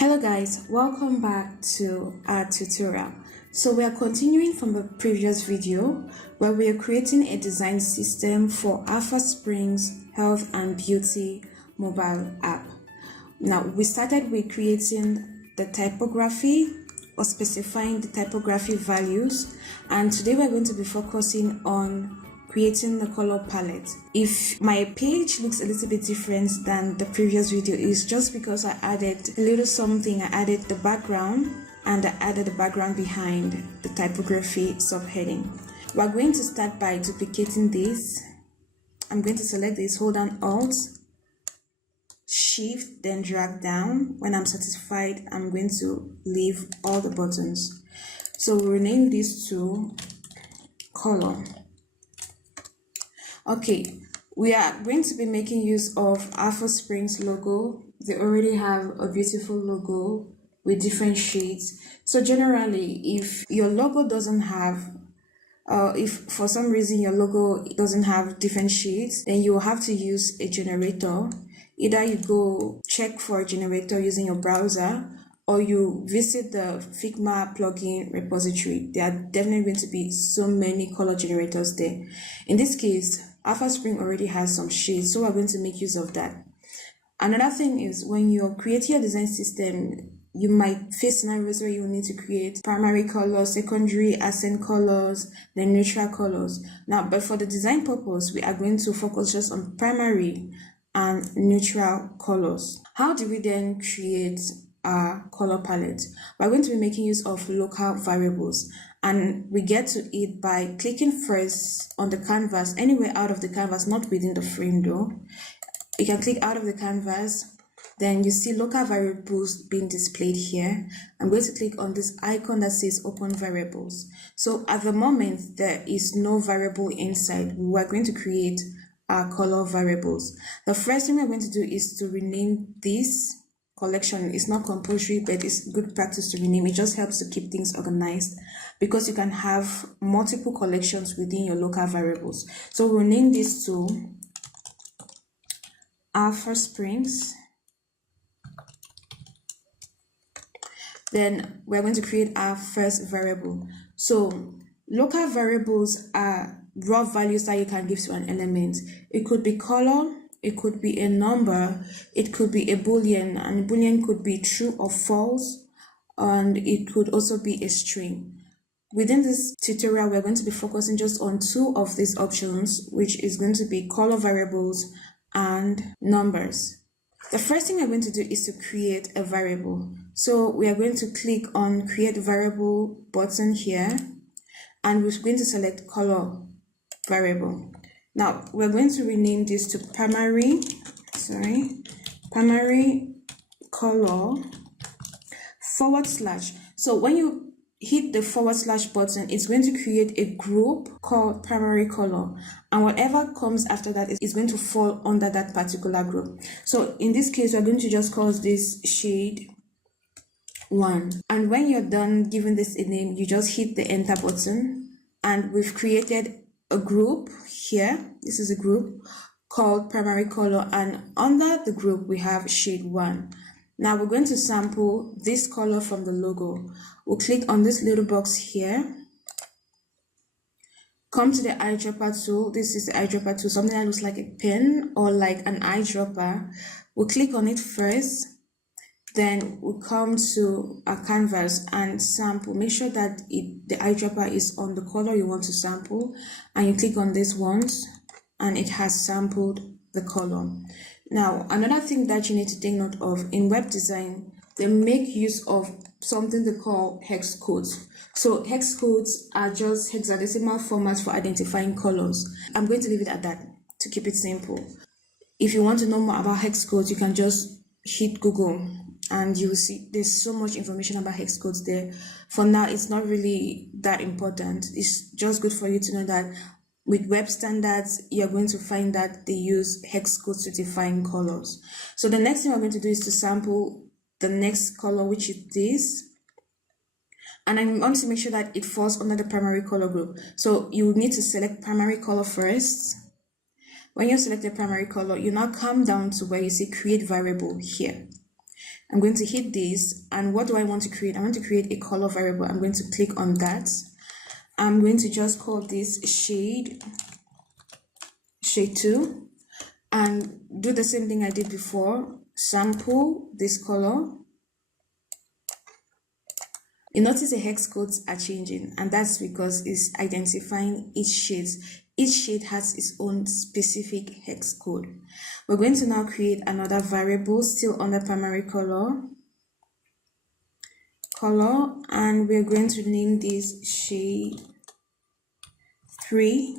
Hello guys, welcome back to our tutorial. So we are continuing from the previous video where we are creating a design system for 𝗂𝗧𝗱𝘆 health and beauty mobile app. Now we started with creating the typography or specifying the typography values, and today we're going to be focusing on creating the color palette. If my page looks a little bit different than the previous video, it's just because I added a little something. I added the background and I added the background behind the typography subheading. We're going to start by duplicating this. I'm going to select this, hold down Alt, Shift, then drag down. When I'm satisfied, I'm going to leave all the buttons. So we'll rename this to color. Okay, we are going to be making use of 𝗂𝗧𝗱𝘆's logo. They already have a beautiful logo with different shades. So generally, if your logo doesn't have, if for some reason your logo doesn't have different shades, then you will have to use a generator. Either you go check for a generator using your browser, or you visit the Figma plugin repository. There are definitely going to be so many color generators there. In this case, 𝗂𝗧𝗱𝘆 already has some shades, so we're going to make use of that. Another thing is, when you're creating your design system, you might face scenarios where you will need to create primary colors, secondary accent colors, then neutral colors. Now, but for the design purpose, we are going to focus just on primary and neutral colors. How do we then create our color palette? We're going to be making use of local variables, and we get to it by clicking first on the canvas, anywhere out of the canvas, not within the frame though. You can click out of the canvas, then you see local variables being displayed here. I'm going to click on this icon that says open variables. So at the moment there is no variable inside. We're going to create our color variables. The first thing we're going to do is to rename this collection. It's not compulsory, but it's good practice to rename. It just helps to keep things organized, because you can have multiple collections within your local variables. So we'll name this to 𝗂𝗧𝗱𝘆. Then we're going to create our first variable. So local variables are raw values that you can give to an element. It could be color, it could be a number, it could be a boolean, and a boolean could be true or false, and it could also be a string. Within this tutorial, we're going to be focusing just on two of these options, which is going to be color variables and numbers. The first thing we're going to do is to create a variable. So we are going to click on create variable button here, and we're going to select color variable. Now we're going to rename this to primary color /. So when you hit the / button, it's going to create a group called primary color, and whatever comes after that is going to fall under that particular group. So in this case, we're going to just call this shade 1. And when you're done giving this a name, you just hit the enter button, and we've created a group here. This is a group called primary color, and under the group we have shade 1. Now we're going to sample this color from the logo. We'll click on this little box here, come to the eyedropper tool. This is the eyedropper tool, something that looks like a pen or like an eyedropper. We'll click on it first, then we'll come to our canvas and sample. Make sure that the eyedropper is on the color you want to sample, and you click on this once and it has sampled the color. Now another thing that you need to take note of, in web design, they make use of something they call hex codes. So hex codes are just hexadecimal formats for identifying colors. I'm going to leave it at that to keep it simple. If you want to know more about hex codes, you can just hit Google and you'll see there's so much information about hex codes there. For now, it's not really that important. It's just good for you to know that with web standards, you're going to find that they use hex codes to define colors. So the next thing we're going to do is to sample the next color, which is this. And I want to make sure that it falls under the primary color group. So you will need to select primary color first. When you select the primary color, you now come down to where you see create variable here. I'm going to hit this, and what do I want to create? I want to create a color variable. I'm going to click on that. I'm going to just call this shade2, and do the same thing I did before. Sample this color. You notice the hex codes are changing, and that's because it's identifying each shade. Each shade has its own specific hex code. We're going to now create another variable still under primary color, and we're going to name this shade3,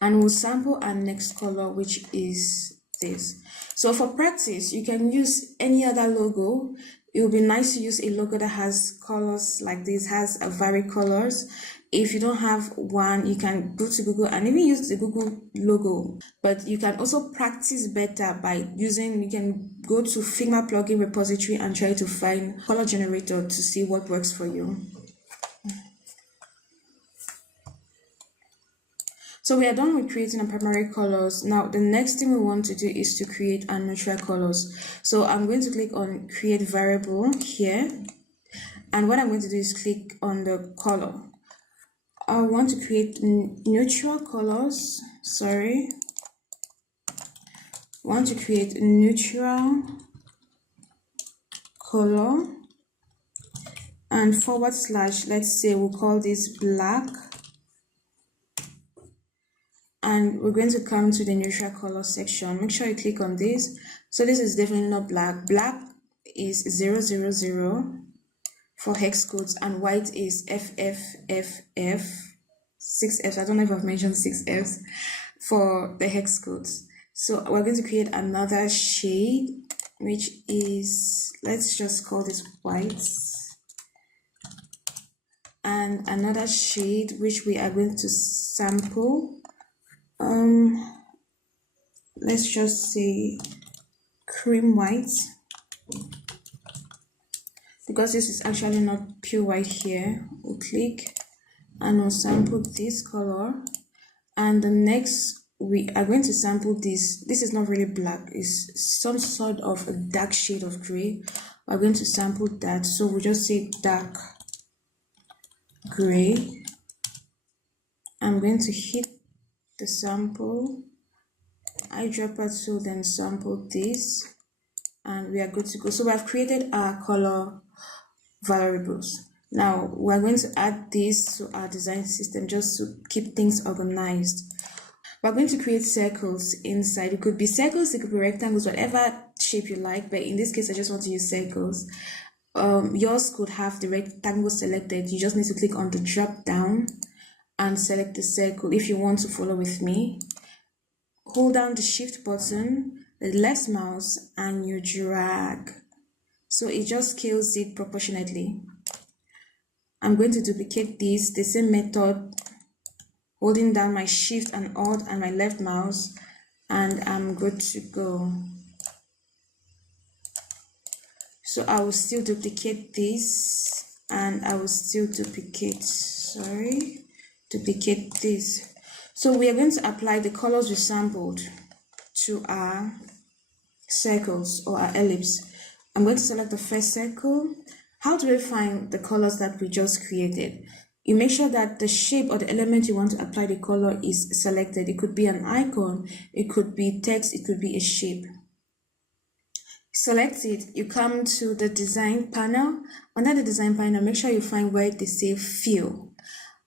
and we'll sample our next color, which is this. So for practice, you can use any other logo. It would be nice to use a logo that has colors like this, has a varied colors. If you don't have one, you can go to Google and even use the Google logo. But you can also practice better by using, you can go to Figma plugin repository and try to find color generator to see what works for you. So we are done with creating our primary colors. Now the next thing we want to do is to create our neutral colors. So I'm going to click on create variable here, and what I'm going to do is click on the color. I want to create neutral colors. I want to create a neutral color, and / let's say we'll call this black. And we're going to come to the neutral color section. Make sure you click on this. So this is definitely not black. Black is 000 for hex codes, and white is FFFF, 6 Fs. I don't know if I've mentioned 6 Fs for the hex codes. So we're going to create another shade, which is, let's just call this white, and another shade which we are going to sample. Let's just say cream white, because this is actually not pure white here. We'll click and we'll sample this color, and the next we are going to sample this. This is not really black, it's some sort of a dark shade of gray. We're going to sample that, so we'll just say dark gray. I'm going to hit the sample, 𝗂𝗧𝗱𝗆, then sample this, and we are good to go. So we have created our color variables. Now we're going to add this to our design system just to keep things organized. We're going to create circles inside. It could be circles, it could be rectangles, whatever shape you like, but in this case I just want to use circles. Yours could have the rectangle selected. You just need to click on the drop down and select the circle if you want to follow with me. Hold down the shift button, the left mouse, and you drag. So it just scales it proportionately. I'm going to duplicate this, the same method, holding down my shift and alt and my left mouse, and I'm good to go. So I will still duplicate this, and I will still duplicate this. So we are going to apply the colors we sampled to our circles or our ellipse. I'm going to select the first circle. How do we find the colors that we just created? You make sure that the shape or the element you want to apply the color is selected. It could be an icon, it could be text, it could be a shape. Select it, you come to the design panel. Under the design panel, make sure you find where they say fill.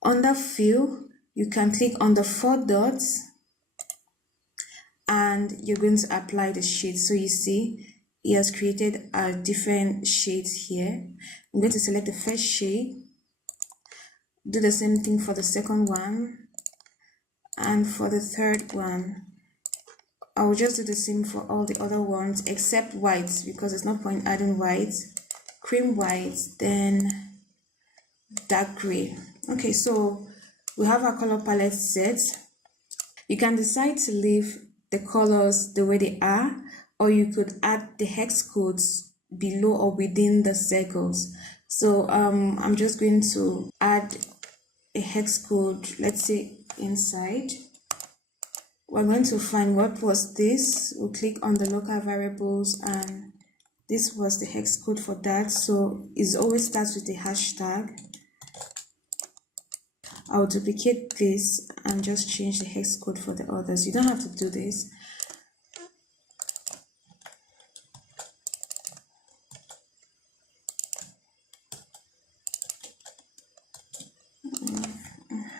Under fill, you can click on the 4 dots and you're going to apply the shades. So you see, it has created different shades here. I'm going to select the first shade, do the same thing for the second one, and for the third one. I will just do the same for all the other ones except white, because there's no point adding white. Cream white, then dark gray. Okay, so we have our color palette set. You can decide to leave the colors the way they are, or you could add the hex codes below or within the circles. So I'm just going to add a hex code, let's say inside. We're going to find what was this. We'll click on the local variables and This was the hex code for that, so it always starts with a hashtag. I'll duplicate this and just change the hex code for the others. You don't have to do this.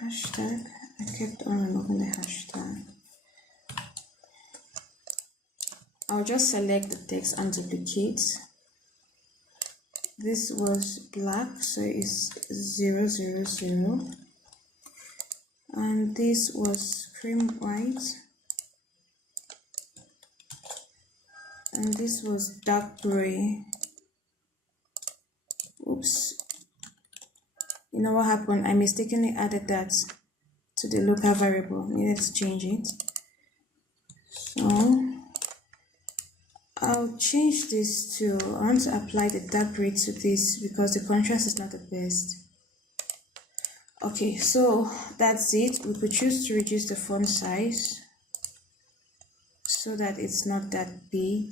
Hashtag. I kept on removing the hashtag. I'll just select the text and duplicate. This was black, so it's 000. And this was cream white. And this was dark gray. Oops. You know what happened? I mistakenly added that to the local variable. Needed to change it. So I'll change this to, I want to apply the dark gray to this because the contrast is not the best. Okay, so that's it. We could choose to reduce the font size so that it's not that big.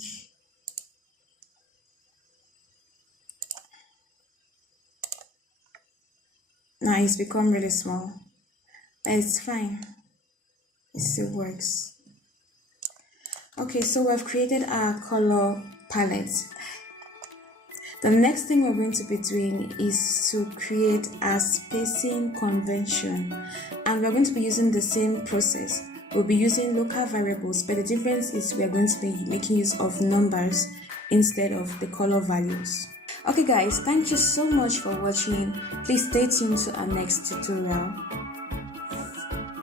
Now it's become really small. It's fine. It still works. Okay, so we've created our color palette. The next thing we're going to be doing is to create a spacing convention, and we're going to be using the same process. We'll be using local variables, but the difference is we're going to be making use of numbers instead of the color values. Okay guys, thank you so much for watching. Please stay tuned to our next tutorial.